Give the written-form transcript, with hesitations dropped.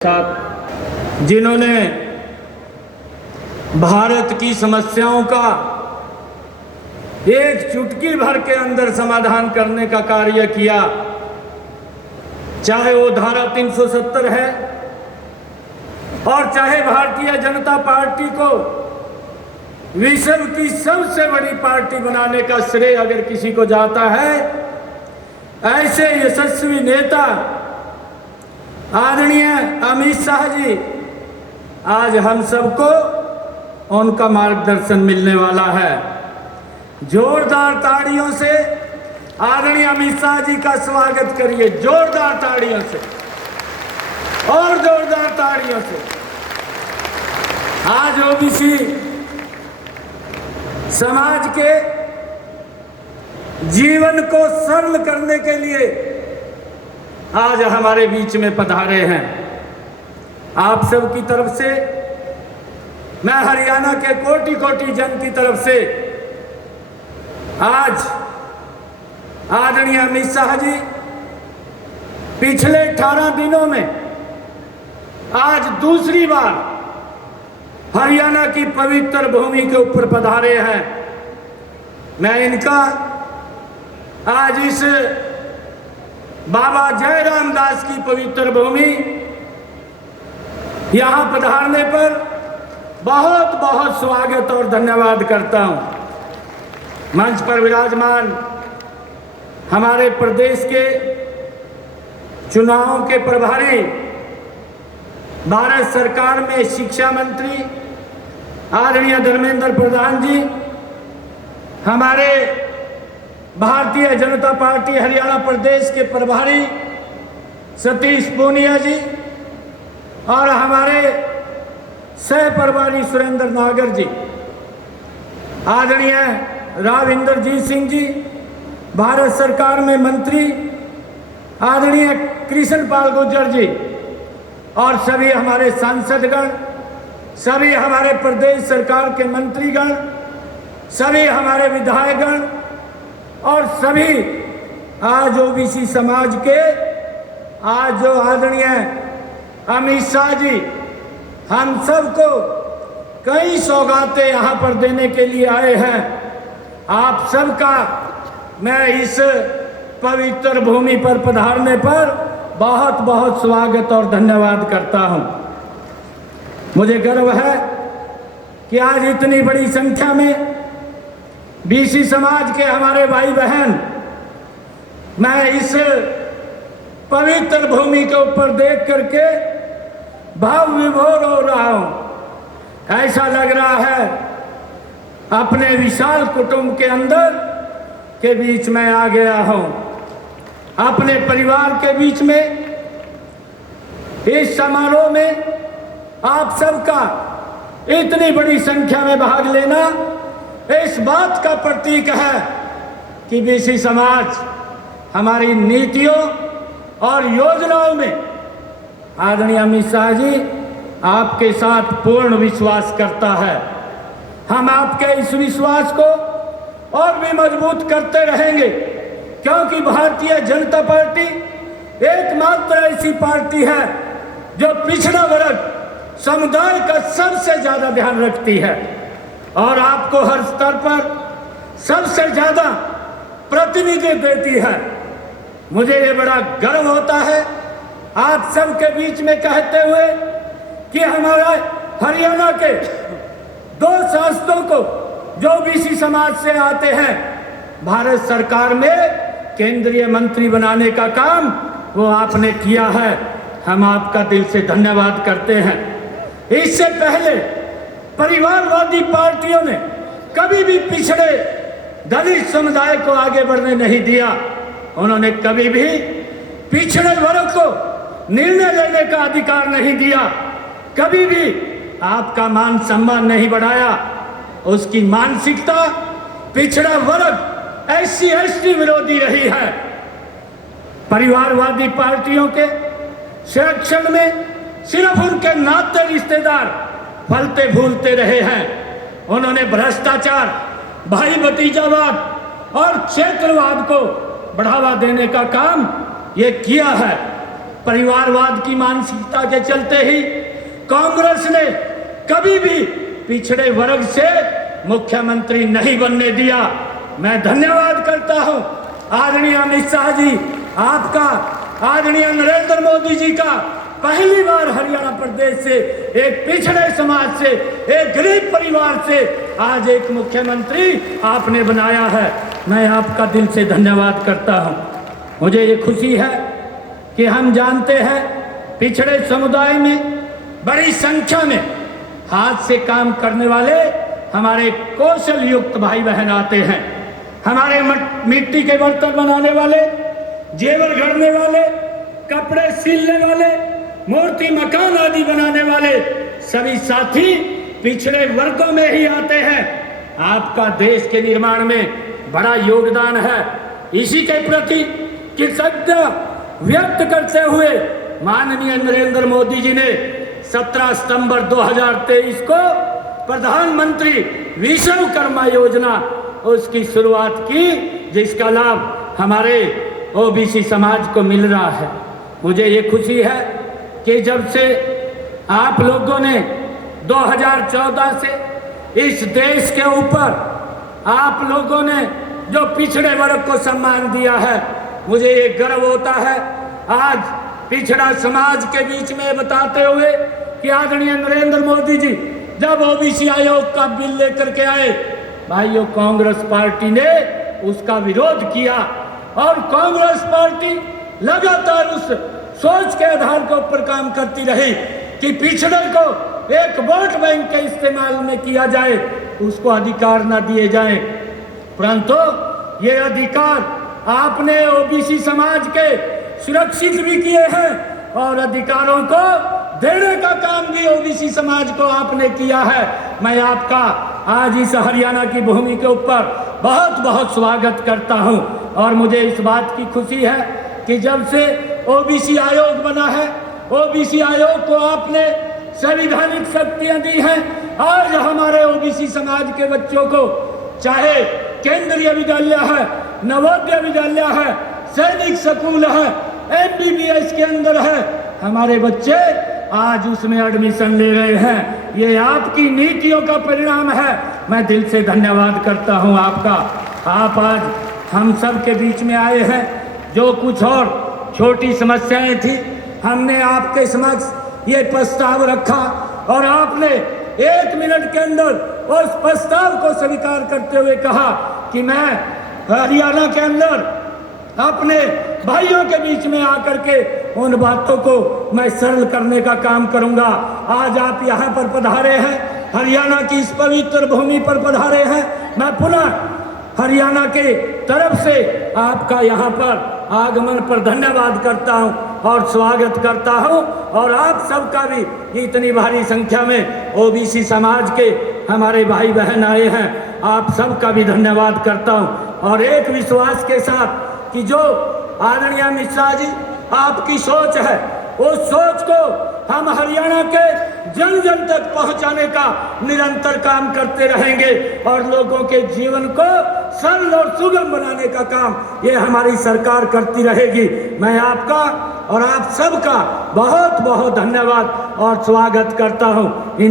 साथ जिन्होंने भारत की समस्याओं का एक चुटकी भर के अंदर समाधान करने का कार्य किया, चाहे वो धारा 370 है और चाहे भारतीय जनता पार्टी को विश्व की सबसे बड़ी पार्टी बनाने का श्रेय अगर किसी को जाता है, ऐसे यशस्वी नेता आदरणीय अमित शाह जी, आज हम सबको उनका मार्गदर्शन मिलने वाला है। जोरदार ताड़ियों से आदरणीय अमित शाह जी का स्वागत करिए, जोरदार ताड़ियों से और जोरदार ताड़ियों से। आज ओबीसी समाज के जीवन को सरल करने के लिए आज हमारे बीच में पधारे हैं। आप सब की तरफ से, मैं हरियाणा के कोटि कोटि जन की तरफ से आज आदरणीय अमित शाह जी पिछले 18 दिनों में आज दूसरी बार हरियाणा की पवित्र भूमि के ऊपर पधारे हैं। मैं इनका आज इस बाबा जयराम दास की पवित्र भूमि यहां पधारने पर बहुत बहुत स्वागत और धन्यवाद करता हूं। मंच पर विराजमान हमारे प्रदेश के चुनावों के प्रभारी, भारत सरकार में शिक्षा मंत्री आदरणीय धर्मेंद्र प्रधान जी, हमारे भारतीय जनता पार्टी हरियाणा प्रदेश के प्रभारी सतीश पूनिया जी और हमारे सह प्रभारी सुरेंद्र नागर जी, आदरणीय राव इंद्रजीत सिंह जी, भारत सरकार में मंत्री आदरणीय कृष्ण पाल गुर्जर जी और सभी हमारे सांसदगण, सभी हमारे प्रदेश सरकार के मंत्रीगण, सभी हमारे विधायकगण और सभी आज ओबीसी समाज के आज जो आदरणीय अमित शाह जी हम सबको कई सौगातें यहाँ पर देने के लिए आए हैं। आप सबका मैं इस पवित्र भूमि पर पधारने पर बहुत बहुत स्वागत और धन्यवाद करता हूँ। मुझे गर्व है कि आज इतनी बड़ी संख्या में बीसी समाज के हमारे भाई बहन मैं इस पवित्र भूमि के ऊपर देख करके भाव विभोर हो रहा हूं। ऐसा लग रहा है अपने विशाल कुटुंब के अंदर के बीच में आ गया हूं, अपने परिवार के बीच में। इस समारोह में आप सबका इतनी बड़ी संख्या में भाग लेना इस बात का प्रतीक है कि बीसी समाज हमारी नीतियों और योजनाओं में आदरणीय अमित शाह जी आपके साथ पूर्ण विश्वास करता है। हम आपके इस विश्वास को और भी मजबूत करते रहेंगे, क्योंकि भारतीय जनता पार्टी एकमात्र ऐसी पार्टी है जो पिछड़ा वर्ग समुदाय का सबसे ज्यादा ध्यान रखती है और आपको हर स्तर पर सबसे ज्यादा प्रतिनिधि देती है। मुझे ये बड़ा गर्व होता है आप सबके बीच में कहते हुए कि हमारा हरियाणा के 2 सांसदों को जो बीसी समाज से आते हैं भारत सरकार में केंद्रीय मंत्री बनाने का काम वो आपने किया है। हम आपका दिल से धन्यवाद करते हैं। इससे पहले परिवारवादी पार्टियों ने कभी भी पिछड़े दलित समुदाय को आगे बढ़ने नहीं दिया। उन्होंने कभी भी पिछड़े वर्ग को निर्णय लेने का अधिकार नहीं दिया, कभी भी आपका मान सम्मान नहीं बढ़ाया। उसकी मानसिकता पिछड़ा वर्ग SC/ST विरोधी रही है। परिवारवादी पार्टियों के संरक्षण में सिर्फ उनके नाते रिश्तेदार फलते फूलते रहे हैं। उन्होंने भ्रष्टाचार, भाई भतीजावाद और क्षेत्रवाद को बढ़ावा देने का काम ये किया है। परिवारवाद की मानसिकता के चलते ही कांग्रेस ने कभी भी पिछड़े वर्ग से मुख्यमंत्री नहीं बनने दिया। मैं धन्यवाद करता हूं आदरणीय अमित शाह जी आपका, आदरणीय नरेंद्र मोदी जी का। पहली बार हरियाणा प्रदेश से एक पिछड़े समाज से, एक गरीब परिवार से आज एक मुख्यमंत्री आपने बनाया है। मैं आपका दिल से धन्यवाद करता हूं। मुझे ये खुशी है कि हम जानते हैं पिछड़े समुदाय में बड़ी संख्या में हाथ से काम करने वाले हमारे कौशल युक्त भाई बहन आते हैं। हमारे मिट्टी के बर्तन बनाने वाले, जेवर गढ़ने वाले, कपड़े सिलने वाले, मूर्ति मकान आदि बनाने वाले सभी साथी पिछड़े वर्गों में ही आते हैं। आपका देश के निर्माण में बड़ा योगदान है। इसी के प्रति कृतज्ञता व्यक्त करते हुए माननीय नरेंद्र मोदी जी ने 17 सितंबर 2023 को प्रधानमंत्री विश्वकर्मा योजना उसकी शुरुआत की, जिसका लाभ हमारे ओबीसी समाज को मिल रहा है। मुझे ये खुशी है कि जब से आप लोगों ने 2014 से इस देश के ऊपर आप लोगों ने जो पिछड़े वर्ग को सम्मान दिया है, मुझे ये गर्व होता है आज पिछड़ा समाज के बीच में बताते हुए कि आदरणीय नरेंद्र मोदी जी जब ओबीसी आयोग का बिल लेकर के आए, भाइयों कांग्रेस पार्टी ने उसका विरोध किया और कांग्रेस पार्टी लगातार उस सोच के आधार के ऊपर काम करती रही कि पिछड़े को एक वोट बैंक के इस्तेमाल में किया जाए, उसको अधिकार न दिए जाएं। परंतु ये अधिकार आपने ओबीसी समाज के सुरक्षित भी किए हैं और अधिकारों को देने का काम भी ओबीसी समाज को आपने किया है। मैं आपका आज इस हरियाणा की भूमि के ऊपर बहुत बहुत स्वागत करता हूं और मुझे इस बात की खुशी है कि जब से ओबीसी आयोग बना है, ओबीसी आयोग को आपने संवैधानिक शक्तियां दी हैं। आज हमारे ओबीसी समाज के बच्चों को चाहे केंद्रीय विद्यालय है, नवोदय विद्यालय है, सैनिक स्कूल है, एमबीबीएस के अंदर है, हमारे बच्चे आज उसमें एडमिशन ले रहे हैं। ये आपकी नीतियों का परिणाम है। मैं दिल से धन्यवाद करता हूं आपका। आप आज हम सब के बीच में आए हैं। जो कुछ और छोटी समस्याएं थी, हमने आपके समक्ष ये प्रस्ताव रखा और आपने 1 मिनट के अंदर उस प्रस्ताव को स्वीकार करते हुए कहा कि मैं हरियाणा के अंदर अपने भाइयों के बीच में आकर के उन बातों को मैं सरल करने का काम करूंगा। आज आप यहाँ पर पधारे हैं, हरियाणा की इस पवित्र भूमि पर पधारे हैं। मैं पुनः हरियाणा के तरफ से आपका यहाँ पर आगमन पर धन्यवाद करता हूँ और स्वागत करता हूँ और आप सबका भी इतनी भारी संख्या में ओबीसी समाज के हमारे भाई बहन आए हैं, आप सबका भी धन्यवाद करता हूँ और एक विश्वास के साथ कि जो आदरणीय अमित शाह जी आपकी सोच है, उस सोच को हम हरियाणा के जन जन तक पहुंचाने का निरंतर काम करते रहेंगे और लोगों के जीवन को सरल और सुगम बनाने का काम ये हमारी सरकार करती रहेगी। मैं आपका और आप सबका बहुत बहुत धन्यवाद और स्वागत करता हूं।